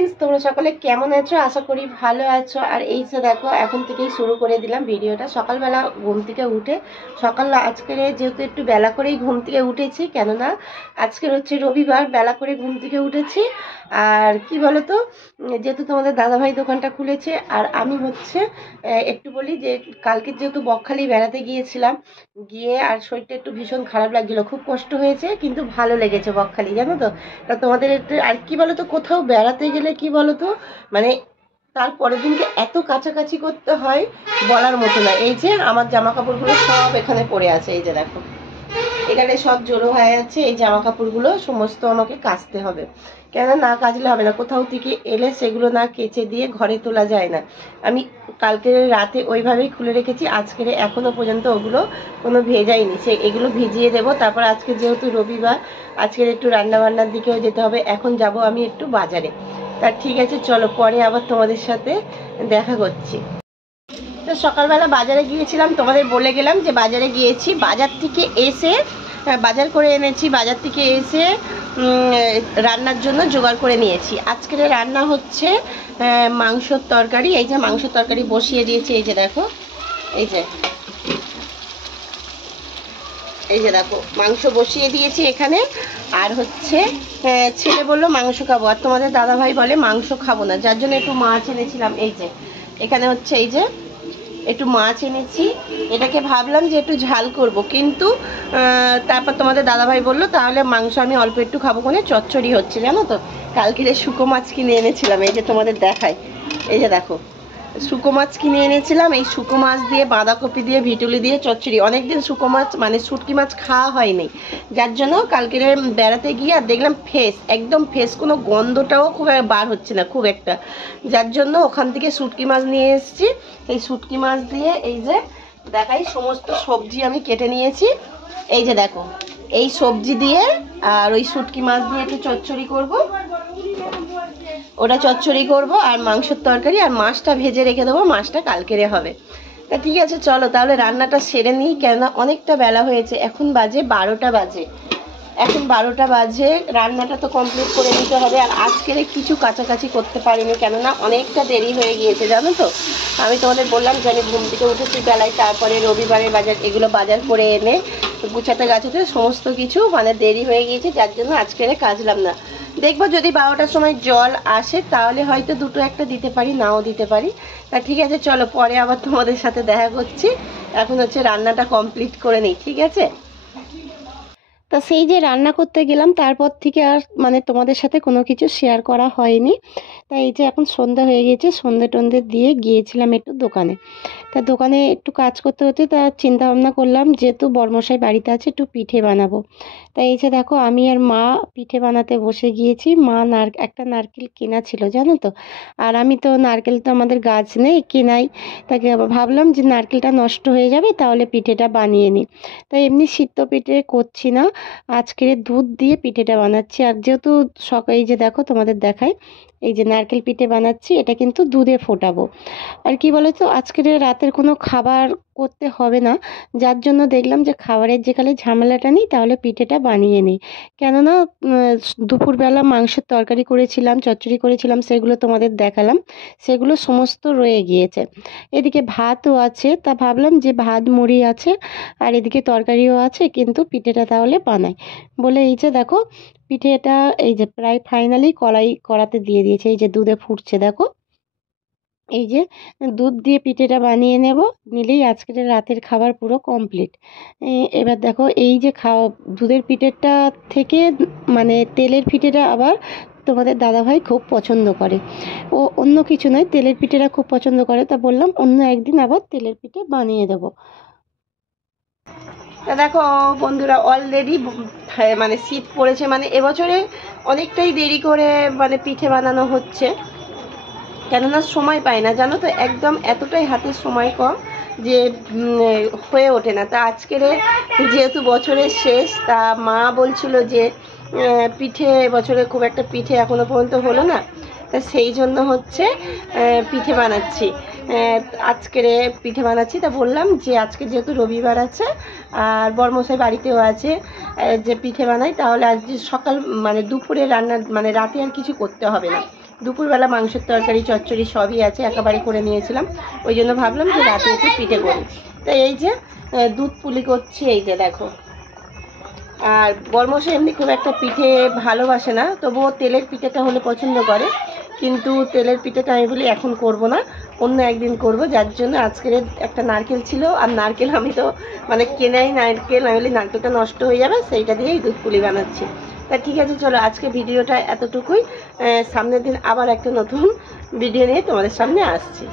Friends, তোমরা সকলে কেমন আছো? আশা করি ভালো আছো। আর এই যে দেখো, এখন থেকেই শুরু করে দিলাম ভিডিওটা। সকালবেলা ঘুম থেকে উঠে আজকের যেহেতু একটু বেলা করেই ঘুম থেকে উঠেছি, কেননা আজকের হচ্ছে রবিবার, বেলা করে ঘুম থেকে উঠেছি। আর কি বলো তো, যেহেতু তোমাদের দাদাভাই দোকানটা খুলেছে, আর আমি হচ্ছে একটু বলি যে কালকে যেহেতু বকখালি বেড়াতে গিয়েছিলাম, গিয়ে আর শরীরটা একটু ভীষণ খারাপ লাগছিলো, খুব কষ্ট হয়েছে, কিন্তু ভালো লেগেছে বকখালি, জানো তো। তা তোমাদের একটু আর কি বলো তো, কোথাও বেড়াতে গেলে কি বলো তো, মানে তারপরের দিনকে এত কাছাকাছি করতে হয় বলার মতো না। এই যে আমার জামা কাপড়গুলো সব এখানে পড়ে আছে, এই যে দেখো এখানে সব জড়ো হয়ে আছে। এই জামা কাপড়গুলো সমস্ত আমাকে কাচতে হবে, কেন না কাচলে হবে না। কোথাও থেকে এলে সেগুলো না কেচে দিয়ে ঘরে তোলা যায় না। আমি কালকের রাতে ওইভাবেই খুলে রেখেছি, আজকের এখনো পর্যন্ত ওগুলো কোনো ভেজাইনি। এগুলো ভিজিয়ে দেবো। তারপর আজকে যেহেতু রবিবার, আজকের একটু রান্নাবান্নার দিকেও যেতে হবে। এখন যাব আমি একটু বাজারে। তা ঠিক আছে, চলো পরে আবার তোমাদের সাথে দেখা করছি। তো সকালবেলা বাজারে গিয়েছিলাম, তোমাদের বলে গেলাম যে বাজারে গিয়েছি। বাজার থেকে এসে বাজার করে এনেছি, বাজার থেকে এসে রান্নার জন্য জোগাড় করে নিয়েছি। আজকের রান্না হচ্ছে মাংসর তরকারি। এই যে মাংসর তরকারি বসিয়ে দিয়েছি, এই যে দেখো, এই যে দেখো মাংস বসিয়ে দিয়েছি এখানে। আর হচ্ছে ছেলে বললো মাংস খাবো, আর তোমাদের দাদাভাই বলে মাংস খাবো না, যার জন্য একটু মাছ এনেছিলাম। এই যে এখানে হচ্ছে এই যে একটু মাছ এনেছি, এটাকে ভাবলাম যে একটু ঝাল করব, কিন্তু তারপর তোমাদের দাদাভাই বললো তাহলে মাংস আমি অল্প একটু খাবো, কোনে চচ্চড়ি হচ্ছে, জানো তো। কালকের শুকো মাছ কিনে এনেছিলাম, এই যে তোমাদের দেখাই, এই যে দেখো শুকো মাছ কিনে এনেছিলাম। এই শুকো মাছ দিয়ে বাঁধাকপি দিয়ে ভিটুলি দিয়ে চচ্চড়ি। অনেকদিন শুকো মাছ মানে শুটকি মাছ খাওয়া হয়নি, যার জন্য কালকের বেড়াতে গিয়ে আর দেখলাম ফ্রেশ, একদম ফ্রেশ, কোনো গন্ধটাও খুব বার হচ্ছে না খুব একটা, যার জন্য ওখান থেকে শুটকি মাছ নিয়ে এসেছি। এই শুটকি মাছ দিয়ে এই যে দেখাই সমস্ত সবজি আমি কেটে নিয়েছি। এই যে দেখো এই সবজি দিয়ে আর ওই শুটকি মাছ দিয়ে একটু চচ্চড়ি করব, ওটা চচ্চড়ি করব। আর মাংসের তরকারি আর মাছটা ভেজে রেখে দেবো, মাছটা কালকেরে হবে। তা ঠিক আছে, চলো তাহলে রান্নাটা সেরে নিই, কেননা অনেকটা বেলা হয়েছে। এখন বাজে 12টা বাজে, এখন 12টা বাজে, রান্নাটা তো কমপ্লিট করে নিতে হবে। আর আজকের কিছু কাছাকাছি করতে পারিনি, কেননা অনেকটা দেরি হয়ে গিয়েছে, জানো তো। আমি তোমাদের বললাম যে আমি ঘুম থেকে উঠেছি বেলায়, তারপরে রবিবারের বাজার, এগুলো বাজার করে এনে গুছাতে গাছাতে সমস্ত কিছু মানে দেরি হয়ে গিয়েছে, যার জন্য আজকের কাজলাম না। দেখবো যদি 12টার সময় জল আসে তাহলে হয়তো দুটো একটা দিতে পারি, নাও দিতে পারি। তা ঠিক আছে, চলো পরে আবার তোমাদের সাথে দেখা করছি। এখন হচ্ছে রান্নাটা কমপ্লিট করে নিই, ঠিক আছে। তা সেই যে রান্না করতে গেলাম, তারপর থেকে আর মানে তোমাদের সাথে কোনো কিছু শেয়ার করা হয়নি। তাই এই যে এখন সন্ধ্যা হয়ে গেছে, সন্ধ্যে টন্ধে দিয়ে গিয়েছিলাম একটু দোকানে। তা দোকানে একটু কাজ করতে হতে তা চিন্তা ভাবনা করলাম, যেহেতু বর্মশাই বাড়িতে আছে একটু পিঠে বানাবো। তাই এই যে দেখো আমি আর মা পিঠে বানাতে বসে গিয়েছি। মা একটা নারকেল কেনা ছিল, জানো তো। আর আমি তো নারকেল তো আমাদের গাছ নেই, কেনাই। তাকে আবার ভাবলাম যে নারকেলটা নষ্ট হয়ে যাবে, তাহলে পিঠেটা বানিয়ে নিই। তাই এমনি সিদ্ধ পিঠে করছি না, আজকের দুধ দিয়ে পিঠেটা বানাচ্ছি। আর যেহেতু সকালে এই যে দেখো তোমাদের দেখাই, এই যে নারকেল পিঠে বানাচ্ছি, এটা কিন্তু দুধে ফোটাবো। আর কি বলে তো, আজকের রাতের কোনো খাবার করতে হবে না, যার জন্য দেখলাম যে খাবারের যেখানে ঝামেলাটা নেই, তাহলে পিঠেটা বানিয়ে নিই। কেননা দুপুরবেলা মাংসের তরকারি করেছিলাম, চচ্চড়ি করেছিলাম, সেগুলো তোমাদের দেখালাম, সেগুলো সমস্ত রয়ে গিয়েছে। এদিকে ভাতও আছে, তা ভাবলাম যে ভাত মুড়ি আছে আর এদিকে তরকারিও আছে, কিন্তু পিঠেটা তাহলে বানাই বলে এই যে দেখো পিঠেটা এই যে প্রায় ফাইনালি কড়াতে দিয়ে দিয়েছে। এই যে দুধে ফুটছে দেখো, এই যে দুধ দিয়ে পিঠেটা বানিয়ে নেব, নিলেই আজকের রাতের খাবার পুরো কমপ্লিট। এবার দেখো এই যে দুধের পিঠেটা থেকে মানে তেলের পিঠেটা আবার তোমাদের দাদাভাই খুব পছন্দ করে। ও অন্য কিছু নয়, তেলের পিঠেটা খুব পছন্দ করে। তা বললাম অন্য একদিন আবার তেলের পিঠে বানিয়ে দেবো। তা দেখো বন্ধুরা, অলরেডি মানে শীত পড়েছে, মানে এবছরে অনেকটাই দেরি করে মানে পিঠে বানানো হচ্ছে, কেননা সময় পায় না, জানো তো। একদম এতটাই হাতের সময় কম যে হয়ে ওঠে না। তা আজকের যেহেতু বছরের শেষ, তা মা বলছিল যে পিঠে বছরে খুব একটা পিঠে এখনো পর্যন্ত হলো না, তা সেই জন্য হচ্ছে পিঠে বানাচ্ছি। আজকের পিঠে বানাচ্ছি। তা বললাম যে আজকে যেহেতু রবিবার আছে আর বর্মশাই বাড়িতেও আছে, যে পিঠে বানাই, তাহলে আজ সকাল মানে দুপুরে রান্না মানে রাতে আর কিছু করতে হবে না, দুপুরবেলা মাংসের তরকারি চচ্চড়ি সবই আছে, একেবারে করে নিয়েছিলাম। ওই জন্য ভাবলাম যে রাতে একটু পিঠে করি। তাই এই যে দুধ পুলি করছি, এই যে দেখো। আর বরমশাই এমনি খুব একটা পিঠে ভালোবাসে না, তবুও তেলের পিঠেটা হলে পছন্দ করে, কিন্তু তেলের পিঠেটা আমি বলি এখন করব না, অন্য একদিন করব। যার জন্য আজকের একটা নারকেল ছিল, আর নারকেল আমি তো মানে কেনাই নারকেল, আমি বলি নারকেলটা নষ্ট হয়ে যাবে, সেইটা দিয়েই দুধ পুলি বানাচ্ছি। তা ঠিক আছে, চলো আজকে ভিডিওটা এতটুকুই। সামনের দিন আবার একটা নতুন ভিডিও নিয়ে তোমাদের সামনে আসছি।